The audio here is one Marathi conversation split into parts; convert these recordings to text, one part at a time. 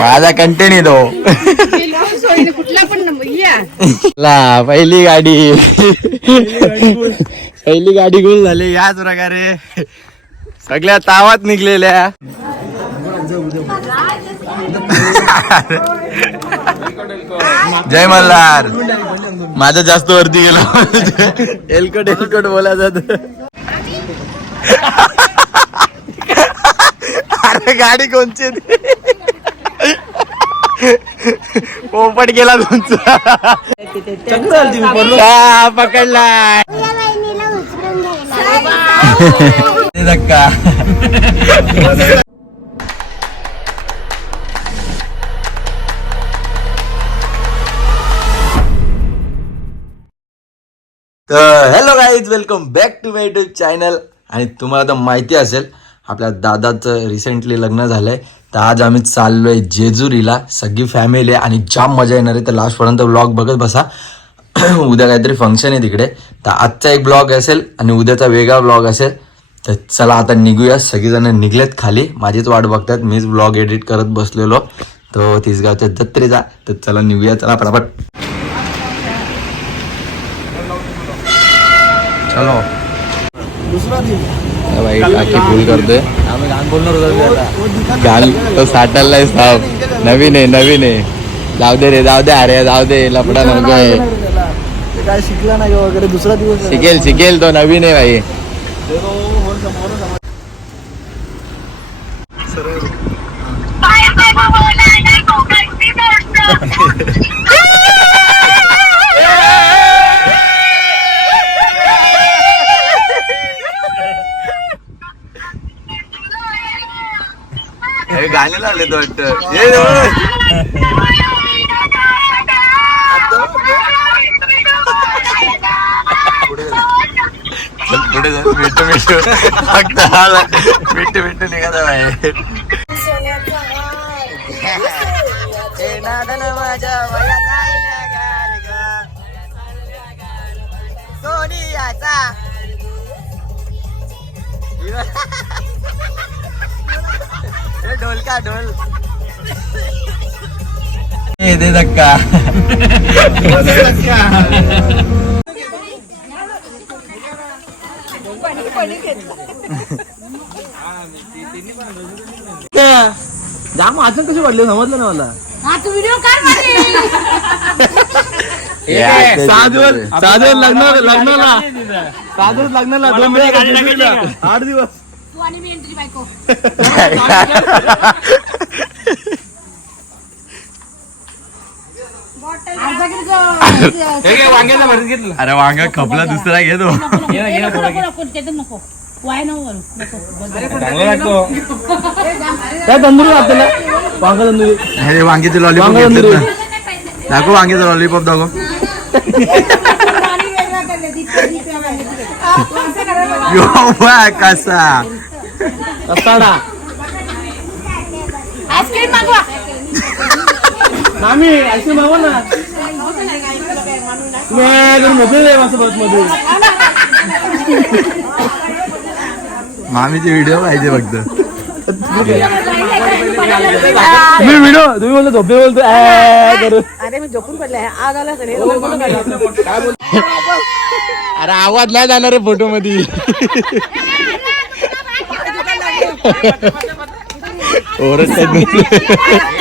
माझा कंटेन येतो. कुठला पण ला पहिली गाडी. पहिली गाडी गुल झाली याच प्रकारे. सगळ्या तावात निघलेल्या. जय मल्हार. माझं जास्त वरती गेलो. एलकट एलकट बोला जात अरे गाडी कोणची? पोपट गेला तुमचा. पकडला धक्का तर hello guys welcome back to my YouTube channel आणि तुम्हाला तर माहिती असेल आपल्या दादाचं रिसेंटली लग्न झालंय. तर आज आम्ही चाललोय जेजुरीला. सगळी फॅमिली आहे आणि जाम मजा येणार आहे. तर लास्टपर्यंत ब्लॉग बघत बसा. उद्या काहीतरी फंक्शन आहे तिकडे. तर आजचा एक ब्लॉग असेल आणि उद्याचा वेगळा ब्लॉग असेल. तर चला आता निघूया. सगळेजण निघलेत खाली. माझीच वाट बघतात मीच ब्लॉग एडिट करत बसलेलो. तो तिसगावच्या जत्रेचा तर चला निघूया. चला पटापट. चलो. फुल करतोय. गाल तो साठललाय साहेब नवीन आहे नवीन आहे. जाऊ दे रे जाऊ दे अरे जाऊ दे लपडा नको आहे. काय शिकला नाही वगैरे? दुसरा दिवस आहे. शिकेल शिकेल तो नवीन आहे भाई. गाणे लावले तो पुढे जाऊन मिठू मिठू. फक्त आला. मिठू मिठू निघाला बाहेर. ढोल का ढोल. दे धक्का. जाम अचानक कसे वाढले समजलं ना मला. हा तू व्हिडिओ काढ साधवर साधवर लग्न लग्नाला साधवर लग्नाला दोन महिने आठ दिवस. आणि मी एंट्री बायको. अर्धा किलो वांग्याचा भरत घेतलं. अरे वांगा खपला दुसरा घेतो नको नको नको त्याच्यात नको. वाय नको घालू. नको काय तंदुरी आपल्याला? वांगा तंदुरी अरे वांग्याचे लॉलीपॉप वांगा घेतलेत तंदुरी ना. दाखव वांग्याचं लॉलीपॉप दाखव. यो बा, कसा. आईस्क्रीम मागवा. मामी आईस्क्रीम मागवा ना. तुम्ही मोकळे आहे माझं बसमध्ये मामीचे व्हिडिओ पाहिजे फक्त. तुम्ही व्हिडिओ तुम्ही बोलतो झोपे बोलतो ऍ करू. अरे आवाज नाही जाणार आहे फोटो मध्ये Orası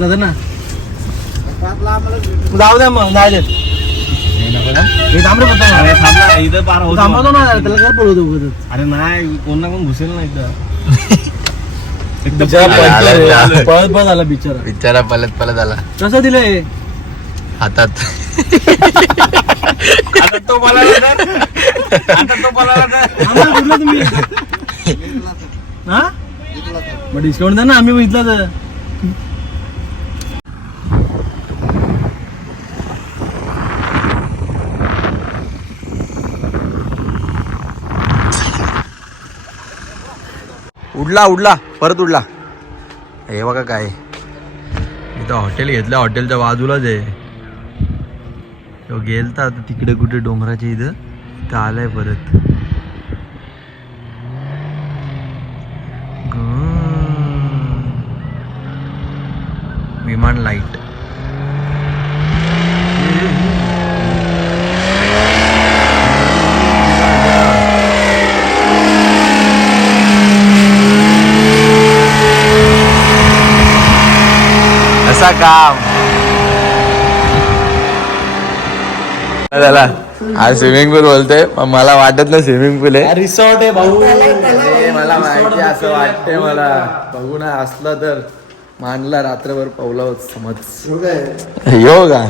पाचला तर ना? जाऊ द्या मग नाही देत. हे थांब रे पत्ता इथं पार होतो. थांबवतो ना त्याला काय उगाचच. अरे नाही कोण ना कोण घुसेल ना इथं. बिचारा आला. पळत पळत आला बिचारा. बिचारा पलत पलत आला कसं दिलंय? हातात. आता तो बोलायला तर आता तो बोलायला तर आम्हाला बोललो तुम्ही? हा? मग डिस्काउंट द्या ना आम्ही बघितलं तर. उडला उडला परत उडला. हे बघा काय. इथं हॉटेल घेतलं हॉटेलच्या बाजूलाच आहे. तो गेलता आता तिकडे कुठे डोंगराच्या इथं. इथं आलाय परत. विमान लाइट असा काम. झाला हा स्विमिंग पूल बोलतोय पण मला वाटत ना स्विमिंग पूल आहे. रिसॉर्ट आहे भाऊ. अरे, मला माहिती असं वाटतंय मला. बघू ना असला तर मानला रात्रभर पवला होत समज. यो का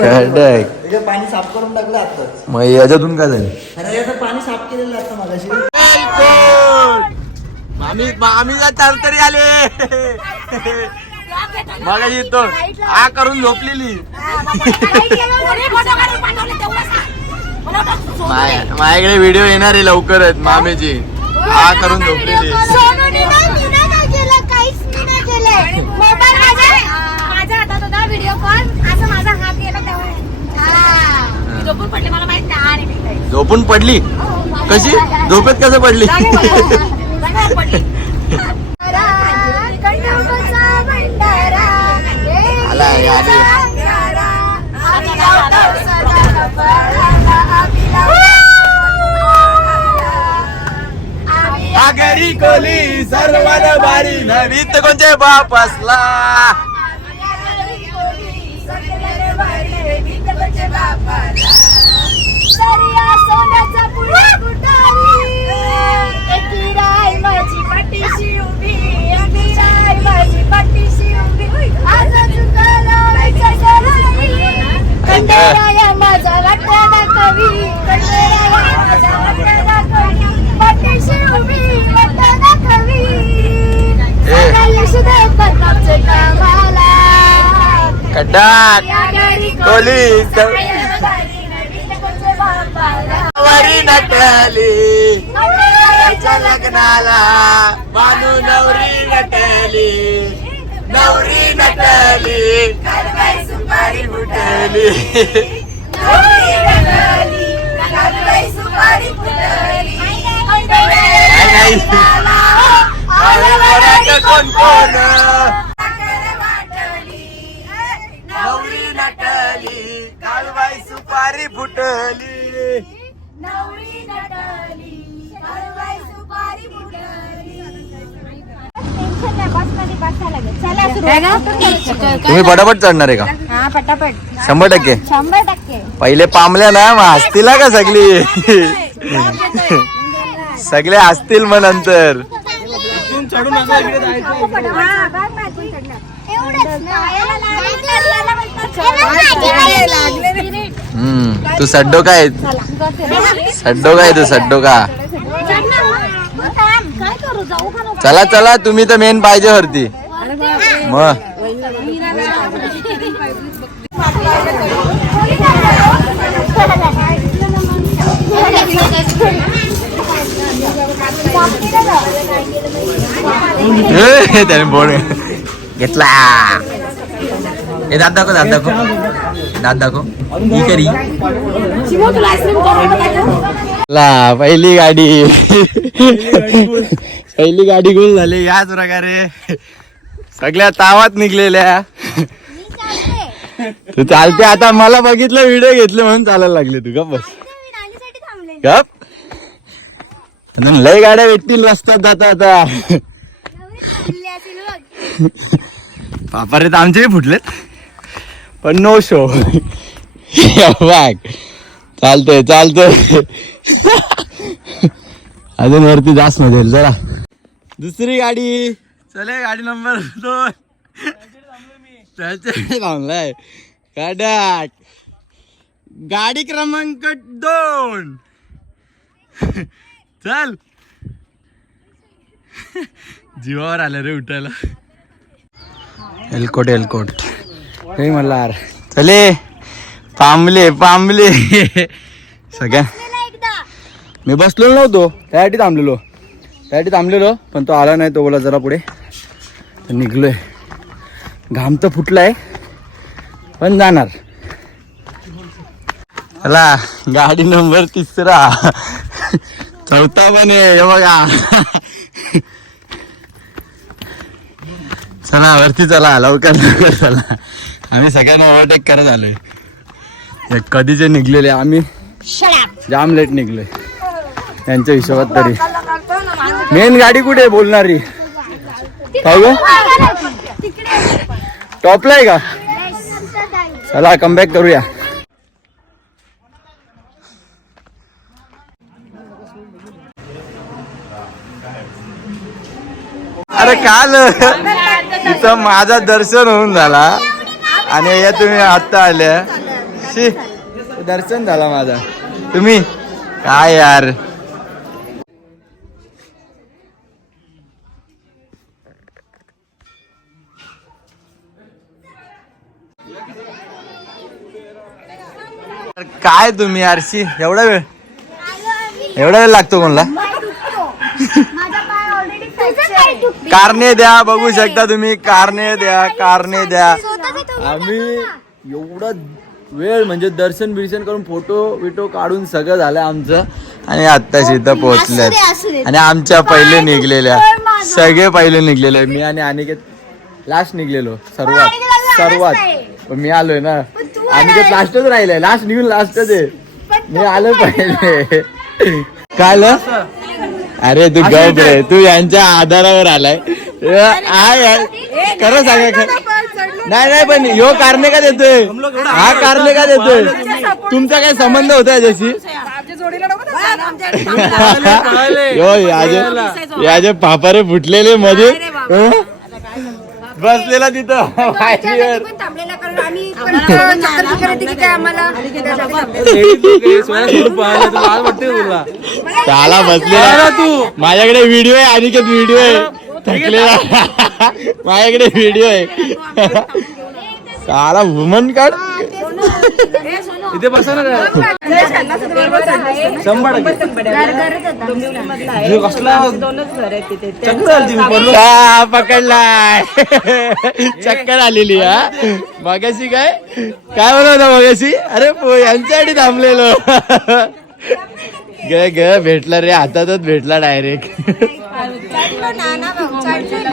कडक पाणी साफ करून टाकलं आताच मग याच्यातून काय झालं? पाणी साफ केलेलं आता मागाशी. मामी मामी तरी आले. मग येतो आ करून झोपलेली. माय- माझ्याकडे व्हिडिओ येणार आहे लवकरच मामीची आ करून झोपलेली. सोनूने नाही, मी नाही काय केलं, काहीच मी नाही केलंय. मोबाईल माझा- माझ्या हातात होता व्हिडिओ कॉल असं माझा हात गेला तेव्हा हा. झोपून पडले मला माहीत नाही आणि मी काही. झोपून पडली कशी झोपेत कसं पडली जागेवर पडली कंटाळूचा भंडारा, ये आला, आली. अंगारा, आम्ही लावतो सगळ्या फळाला, आम्ही लावतो. घरी कोली सर्वांना बारी नवीत कोणते बाप असला देतात कोली नटली लग्नाला मानू नवरी नटली नवरी नटली सुपारी फुटली कोण कोण सुपारी तुम्ही पटापट चढणार आहे का? हा पटापट. शंभर टक्के. शंभर टक्के. पहिले पामल्या ना मग हसतील का सगळी? सगळे हसतील मग नंतर. हम्म. तू सड्डो काय? सड्डो काय तू सड्डो का का चला चला तुम्ही तर मेन पाहिजे वरती. मग. त्याने बोर्ड घेतला. हे दादा दाखव. दात दाखव दात दाखव ही करी? ला पहिली गाडी. पहिली गाडी गुल झाली याच प्रकारे. सगळ्या तावात निघलेल्या. तू चालते आता मला बघितलं व्हिडिओ घेतले म्हणून चालायला लागले तू. गप बस. गप लय गाड्या भेटतील रस्त्यात जाता आता. पापारे तर आमचेही फुटलेत. पण नो शो वाघ चालतंय चालतंय. अजून वरती जास्त मजा येईल जरा. दुसरी गाडी. चले गाडी नंबर दोन. थांबलाय. काडाक गाडी क्रमांक दोन. चल. जीवावर आलं रे उठायला. एलकोट एलकोट हे मल्हार. चले. पांबले पांबले. सगळ्या मी बसलेलो नव्हतो. त्यासाठी थांबलेलो. त्यासाठी थांबलेलो पण तो आला नाही तो बोला जरा पुढे. तर निघलोय. घाम तर फुटलाय पण जाणार. चला गाडी नंबर तिसरा. चौथा पण आहे बघा. चला वरती चला लवकर लवकर चला. आम्ही सगळ्यांना ओव्हरटेक करत आलोय. हे कधीचे निघलेले आम्ही जाम लेट निघलोय त्यांच्या हिशोबात तरी. मेन गाडी कुठे आहे बोलणारी? काय ग टॉपला आहे का? चला कमबॅक करूया. अरे काल तिथं माझा दर्शन होऊन झाला. आणि या तुम्ही आत्ता आल्या. शी. दर्शन झाला माझा. तुम्ही? काय यार? काय तुम्ही आरशी एवढा वेळ एवढा वेळ लागतो कोणला? कारणे द्या बघू शकता तुम्ही. कारणे द्या कारणे द्या. आम्ही एवढा वेळ म्हणजे दर्शन बिर्शन करून फोटो बिटो काढून सगळं झालं आमचं. आणि आत्ताच इथं पोहोचल्यात दे. आणि आमच्या पहिले निघलेल्या. सगळे पहिले निघलेले. मी आणि अनिकेत लास्ट निघलेलो. सर्वात. सर्वात. पण मी आलोय ना. अनिकेत लास्टच राहिलंय. लास्ट निघून लास्टच आहे. मी आलो पहिले. काय आलं? अरे तू गप रे. तू यांच्या आधारावर आलाय. खरं सांगा खरं नाही नाही पण ह्यो कारणे का देतोय? हा कारणे का देतोय? तुमचा काय संबंध होता याच्याशी? यो याचे याचे पापारे फुटलेले मध्ये हं? बसलेला तिथं. पायरीवर. त्याला बसलेला. तू. माझ्याकडे व्हिडिओ आहे अनिकेत व्हिडिओ आहे. थकलेला. माझ्याकडे व्हिडिओ आहे. साला वुमन कार्ड इथे बसा ना शंभर टक्के. कसला चक्कर पकडलाय. चक्कर आलेली हा. मगाशी काय? काय बनवता मगाशी? अरे यांच्यासाठी थांबलेलो. ग ग भेटला रे हातातच भेटला डायरेक्ट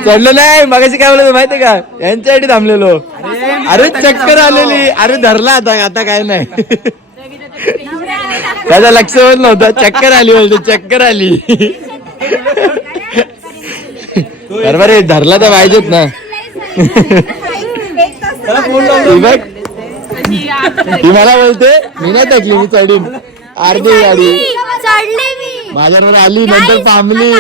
चढलो नाही मगाशी काय बोलतो माहितीये का? यांच्यासाठी थांबलेलो. अरे चक्कर आलेली. अरे धरला आता आता काय नाही. त्याचा लक्ष नव्हतं. चक्कर आली बोलतो चक्कर आली. बरोबर धरला तर पाहिजेत ना. बघ. ती मला बोलते मी नाही टाकली मी चढीन. अर्धी गाडी. चढले मी. माझ्याबरोबर आली नंतर थांबली.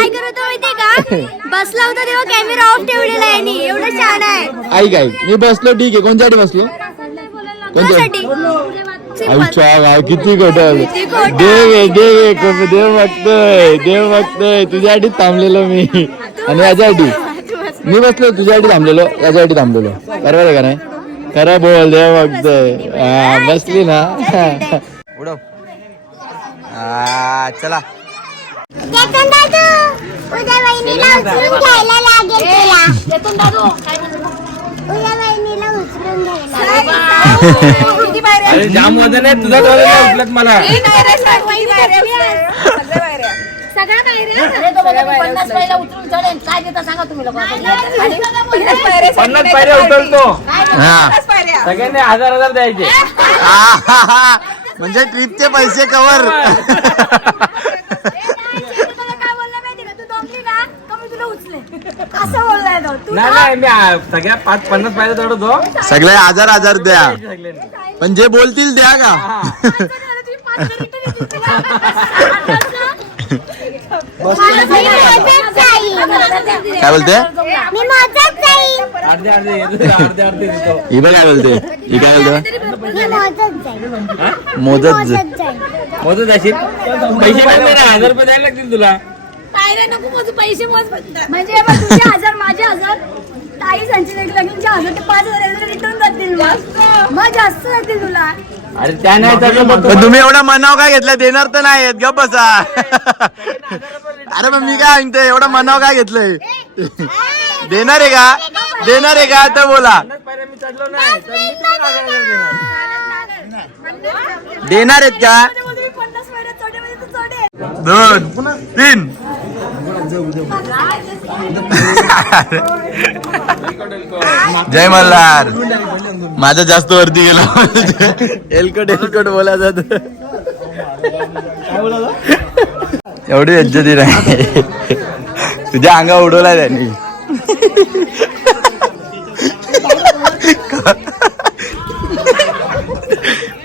माहितीये का? बसला होता तेव्हा कॅमेरा ऑफ ठेवलेला आहे. एवढं छान आहे. ऐक ऐक मी बसलो ठीक आहे. कोणत्यासाठी बसलो? आईच्या काय किती खोटं. देव आहे देव आहे देव बघतोय देव बघतोय तुझ्यासाठी थांबलेलो मी. आणि याच्यासाठी. मी बसलो तुझ्यासाठी थांबलेलो याच्यासाठी थांबलेलो. बरोबर आहे का नाही? खरं बोल देव बघतोय बसली ना. उडव. चला. अरे जाम वजन आहे. तुझा नाही मला. पन्नास पायऱ्या हा. सगळ्यांनी हजार हजार द्यायचे. आहाहा. म्हणजे ट्रिपचे पैसे कवर काय बोलला माहिती का तू दमली ना का मी तुला उचले. असं बोललाय तो? तू नाही नाही मी आ- सगळ्या पाच पन्नास चढवतो सगळे हजार हजार द्या. पण जे बोलतील द्या का? पाच तुला. मी जाईन. काय बोलते? मी मजाक जाईन. अर्धे अर्धे अर्धे अर्धे देतो. ही बघ काय बोलते. ही काय बोलते? मी मोजत ज- मोजत असेल पैसे नाही हजार रुपये द्यायला लागतील तुला. रे नको मोजू पैसे मोज. म्हणजे हे बघ, तुझे हजार माझे हजार ताई संची लग्नचे हजार ते पाच हजार रिटर्न जातील मग मग जास्त जातील तुला. अरे त्या नाही तर मग पण तुम्ही एवढा मनाव काय घेतला? देणार तर नाही गप बसा. अरे मग मी काय म्हणते एवढा मनाव काय घेतलंय? देणार आहे का? देणार आहे का? तर बोला. मी चढलो नाही तर मी तुला हजार हजार देणार. देणार आहेत का मी पन्नास महिन्यात चोट्यामध्ये तू चोटे दोन तीन. जय मल्हार. माझं जास्त वरती गेलो. एलकट एलकट बोला जात. एवढी इज्जती नाही. तुझ्या अंगा उडवला त्यांनी.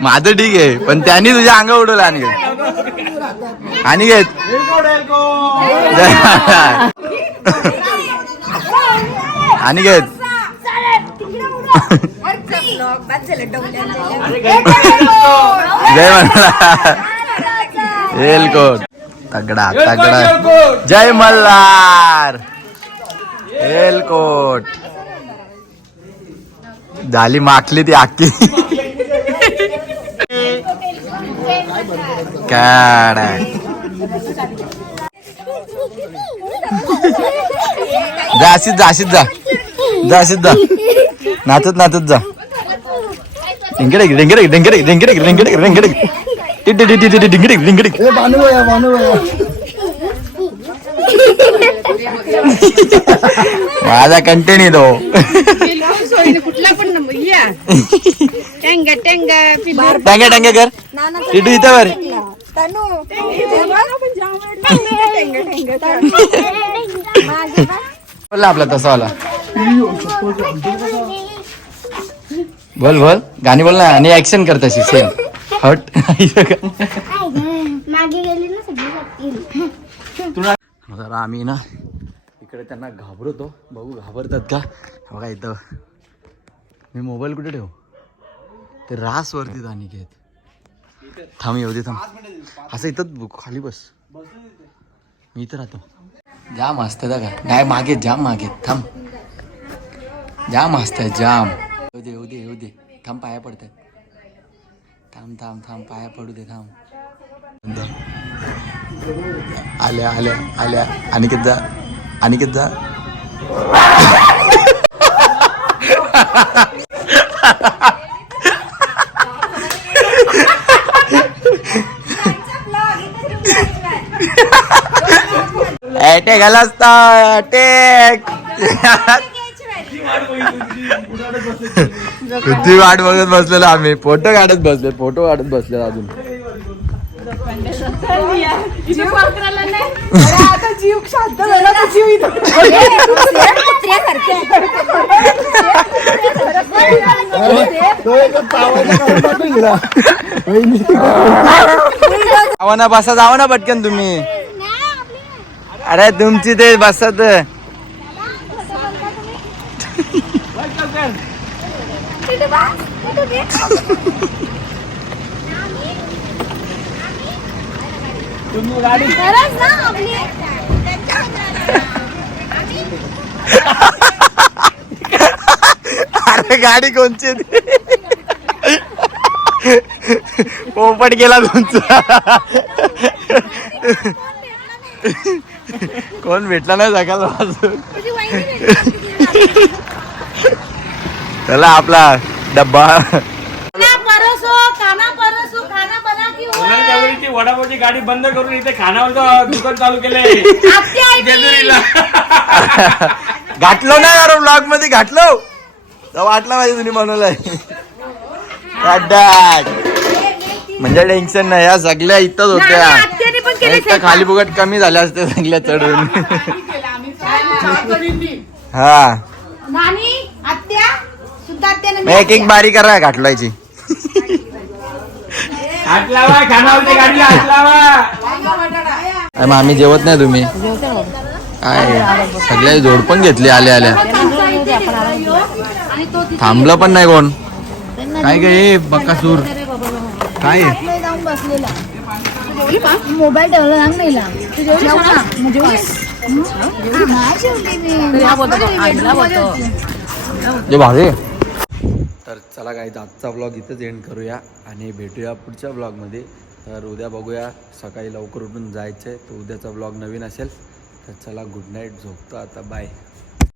माझं ठीक आहे पण त्यांनी तुझ्या अंगा उडवला आणि आणि घेत आणि घेत जय मल्हार तगडा तगडा. जय मल्हार. एलकोट झाली माखली ती आखी. काय? जा अशीच जा अशीच जा. जा अशीच जा. नाचत नाचत जा. डिंगडे डिंगडे डिंगडे डिंगडे डिंगडे डिंगडे टिटी टिटी टिटी डिंगडे डिंगडे माझा कंटेन तो. कुठला पण नंबर या टेंगा टेंगा पिल्लू. टांगे टांगे कर. टिटू इथं वर. बोला आपला तसा वाला. बोल बोल. गाणी बोल ना आणि ऍक्शन कर तशी सेम हट. मागे गेली ना सगळी जरा आम्ही ना इकडे त्यांना घाबरतो. बघू घाबरतात का? बघा इथं. मी मोबाईल कुठे ठेवू? ते रास वरती जाणी घेत थांब येऊ दे थांब. असं इथं खाली बस. मी इथं राहतो. जाम असतं का नाही मागे जाम मागे. थांब. जाम असतं जाम. येऊ दे येऊ दे येऊ दे. थांब पाया पडतात थांब थांब थांब पाया पडू दे थांब. आल्या आल्या आल्या. अनिकेत जा अनिकेत जा टेक आला असता टेक किती वाट बघत बसलेलो आम्ही. फोटो काढत बसले फोटो काढत बसले अजून. जावा ना बसा जावा ना पटकन तुम्ही. अरे तुमची ते बसत. अरे गाडी कोणची? पोपट गेला तुमचा. कोण भेटला नाही सकाळ चला आपला डब्बा. खाना परसो खाना परसो खाना बना की हो. वडापावची गाडी बंद करून इथे खानावरचं दुकान चालू जेजुरीला. घातलो ना यार ब्लॉगमध्ये घातलो. तर वाटलं पाहिजे तुम्ही अड्डाक. म्हणजे टेन्शन नाही या सगळ्या इथंच होत्या. केले एक तर खाली फुगट कमी झाल्या असत्या सगळ्या चढून. हा. नानी आत्या सुद्धा आत्याने मग एक एक बारी करा घाटलायची. आम्ही जेवत नाही तुम्ही. काय? सगळ्या जोड पण घेतली आल्या आल्या. थांबलं पण नाही कोण. काय गे बक्कासूर? काय? जाऊन बसलेला मोबाईल ठेवला नाही ला. जेवला? मग जेवलीस? नाही जेवली मी जे भारी तर चला काय आजचा ब्लॉग इथंच एंड करूया आणि भेटूया पुढच्या ब्लॉगमध्ये तर उद्या बघूया सकाळी लवकर उठून जायचं आहे तर उद्याचा ब्लॉग नवीन असेल तर चला गुड नाईट झोपतो आता बाय